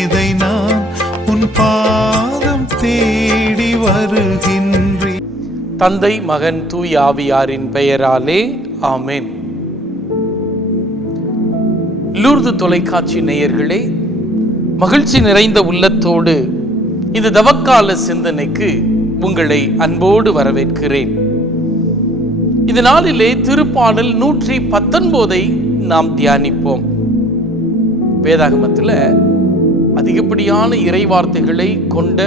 பேதை நான் உன் பாதம் தேடி வருகின்றேன். தந்தை மகன் தூய் ஆவியாரின் பெயராலே ஆமேன். லூர்து தொலைக்காட்சி நேயர்களே மகிழ்ச்சி நிறைந்த உள்ளத்தோடு இந்த தவக்கால சிந்தனைக்கு உங்களை அன்போடு வரவேற்கிறேன். இந்த நாளிலே திருப்பாடல் நூற்றி பத்தொன்பதை நாம் தியானிப்போம். வேதாகமத்தில் அதிகப்படியான இறைவார்த்தைகளை கொண்ட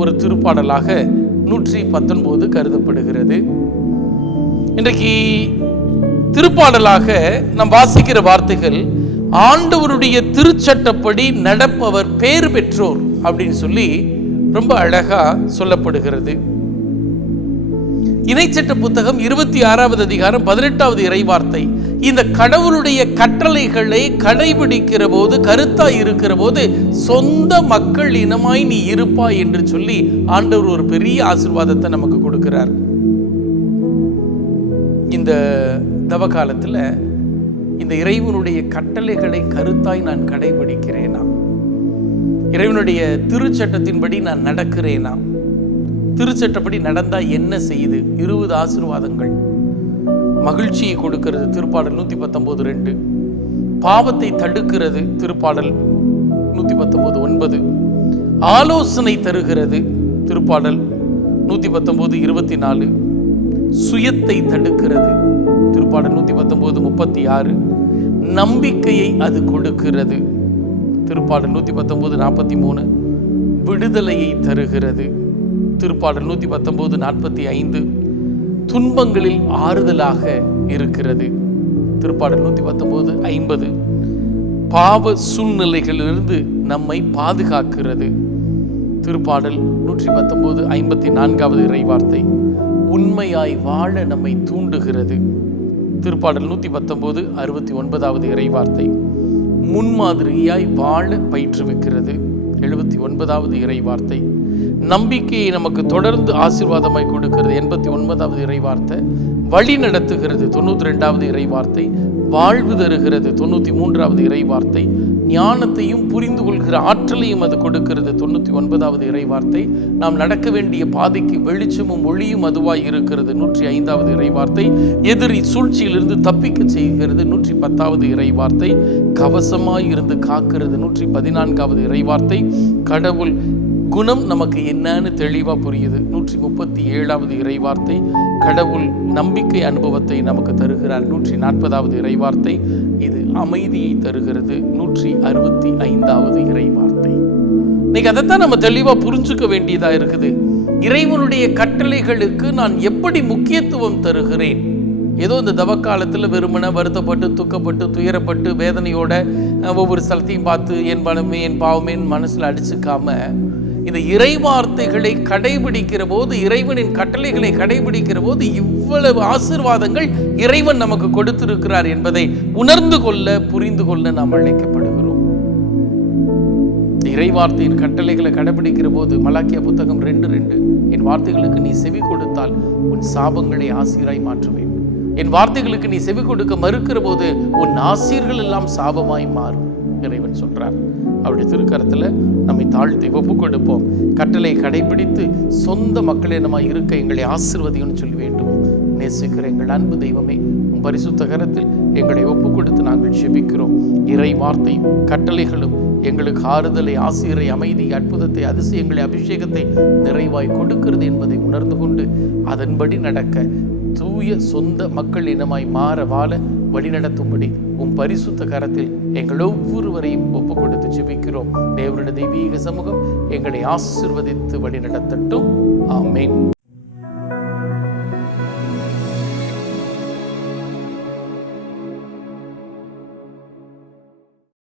ஒரு திருப்பாடலாக நூற்றி பத்தொன்பது கருதப்படுகிறது. இன்றைக்கு திருப்பாடலாக நாம் வாசிக்கிற வார்த்தைகள் ஆண்டவருடைய திருச்சட்டப்படி நடப்பவர் பேர் பெற்றோர் அப்படின்னு சொல்லி ரொம்ப அழகா சொல்லப்படுகிறது. இணைச்சட்ட புத்தகம் இருபத்தி ஆறாவது அதிகாரம் பதினெட்டாவது இறைவார்த்தை இந்த கடவுளுடைய கட்டளைகளை கடைபிடிக்கிற போது கருத்தாய் இருக்கிற போது சொந்த மக்கள் இனமாய் நீ இருப்பாய் என்று சொல்லி ஆண்டவர் ஒரு பெரிய ஆசிர்வாதத்தை நமக்கு கொடுக்கிறார். இந்த தவ காலத்துல இந்த இறைவனுடைய கட்டளைகளை கருத்தாய் நான் கடைபிடிக்கிறேனா? இறைவனுடைய திருச்சட்டத்தின்படி நான் நடக்கிறேனா? திருச்சட்டப்படி நடந்தா என்ன செய்யுது இருபது ஆசீர்வாதங்கள். மகிழ்ச்சியை கொடுக்கிறது திருப்பாடல் நூற்றி பத்தொம்போது ரெண்டு. பாவத்தை தடுக்கிறது திருப்பாடல் நூற்றி பத்தொம்போது ஒன்பது. ஆலோசனை தருகிறது திருப்பாடல் நூற்றி பத்தொம்போது இருபத்தி நாலு சுயத்தை தடுக்கிறது திருப்பாடல் நூற்றி பத்தொம்போது முப்பத்தி ஆறு நம்பிக்கையை அது கொடுக்கிறது திருப்பாடல் நூற்றி பத்தொம்போது நாற்பத்தி மூணு விடுதலையை தருகிறது திருப்பாடல் நூற்றி பத்தொம்போது நாற்பத்தி ஐந்து துன்பங்களில் ஆறுதலாக இருக்கிறது. திருப்பாடல் நூத்தி பத்தொன்பது ஐம்பது. பாவ சூழ்நிலைகளிலிருந்து நம்மை பாதுகாக்கிறது. திருப்பாடல் நூற்றி பத்தொன்பது ஐம்பத்தி நான்காவது இறைவார்த்தை. உண்மையாய் வாழ நம்மை தூண்டுகிறது. திருப்பாடல் நூற்றி பத்தொன்பது அறுபத்தி ஒன்பதாவது இறைவார்த்தை. முன்மாதிரியாய் வாழ பயிற்றுவிக்கிறது. எழுபத்தி ஒன்பதாவது இறைவார்த்தை. நம்பிக்கையை நமக்கு தொடர்ந்து ஆசீர்வாதமாய் கொடுக்கிறது. எண்பத்தி ஒன்பதாவது இறைவார்த்தை. வழி நடத்துகிறது. தொண்ணூற்றி ரெண்டாவது இறைவார்த்தை. வாழ்வு தருகிறது. தொண்ணூற்றி மூன்றாவது இறைவார்த்தை. ஞானத்தையும் புரிந்து கொள்கிற ஆற்றலையும் அது கொடுக்கிறது. தொண்ணூற்றி ஒன்பதாவது இறைவார்த்தை. நாம் நடக்க வேண்டிய பாதைக்கு வெளிச்சமும் ஒளியும் அதுவாய் இருக்கிறது. நூற்றி ஐந்தாவது இறைவார்த்தை. எதிரி சூழ்ச்சியிலிருந்து தப்பிக்க செய்கிறது. நூற்றி பத்தாவது இறைவார்த்தை. கவசமாய் இருந்து காக்கிறது. நூற்றி பதினான்காவது இறைவார்த்தை. கடவுள் குணம் நமக்கு என்னன்னு தெளிவாக புரியுது. நூற்றி முப்பத்தி ஏழாவது இறைவார்த்தை கடவுள் நம்பிக்கை அனுபவத்தை நமக்கு தருகிறார். நூற்றி நாற்பதாவது இறைவார்த்தை இது அமைதியை தருகிறது. நூற்றி அறுபத்தி ஐந்தாவது இறைவார்த்தை. இன்னைக்கு அதைத்தான் நம்ம தெளிவாக புரிஞ்சுக்க வேண்டியதாக இருக்குது. இறைவனுடைய கட்டளைகளுக்கு நான் எப்படி முக்கியத்துவம் தருகிறேன்? ஏதோ இந்த தவக்காலத்தில் வெறுமனை வருத்தப்பட்டு துக்கப்பட்டு துயரப்பட்டு வேதனையோட ஒவ்வொரு ஸ்தலத்தையும் பார்த்து என் பணமே என் பாவமே மனசில் அடிச்சுக்காமல் இந்த இறைவார்த்தைகளை கடைபிடிக்கிற போது இறைவனின் கட்டளைகளை கடைபிடிக்கிற போது இவ்வளவு ஆசீர்வாதங்கள் இறைவன் நமக்கு கொடுத்திருக்கிறார் என்பதை உணர்ந்து கொள்ள புரிந்து கொள்ள நாம் அழைக்கப்படுகிறோம். இறைவார்த்தையின் கட்டளைகளை கடைபிடிக்கிற போது மலாக்கிய புத்தகம் ரெண்டு ரெண்டு என் வார்த்தைகளுக்கு நீ செவி கொடுத்தால் உன் சாபங்களை ஆசிராய் மாற்றுவேன். என் வார்த்தைகளுக்கு நீ செவி கொடுக்க மறுக்கிற போது உன் ஆசிர்கள் எல்லாம் சாபமாய் மாறும். இறைவன் சொல்றார். அவருடைய திருக்கரத்துல நம்மை தாழ்த்தி ஒப்பு கொடுப்போம். கட்டளை கடைபிடித்து சொந்த மக்களே நம்ம இருக்க எங்களை ஆசிர்வதியும்னு சொல்லி வேண்டும் நேசிக்கிற எங்கள் அன்பு தெய்வமே பரிசுத்த கரத்தில் எங்களை ஒப்பு கொடுத்து நாங்கள் செபிக்கிறோம் இறை வார்த்தையும் கட்டளைகளும் எங்களுக்கு ஆறுதலை ஆசிரியரை அமைதி அற்புதத்தை அதிசயங்களை அபிஷேகத்தை நிறைவாய் கொடுக்கிறது என்பதை உணர்ந்து கொண்டு அதன்படி நடக்க தூய சொந்த மக்கள் இனமாய் மாற வாழ வழிநடத்தும்படி உம் பரிசுத்த கரத்தில் எங்கள் ஒவ்வொருவரையும் ஒப்பு கொடுத்து ஜெபிக்கிறோம். தேவருடைய தெய்வீக சமூகம் எங்களை ஆசிர்வதித்து வழிநடத்தட்டும்.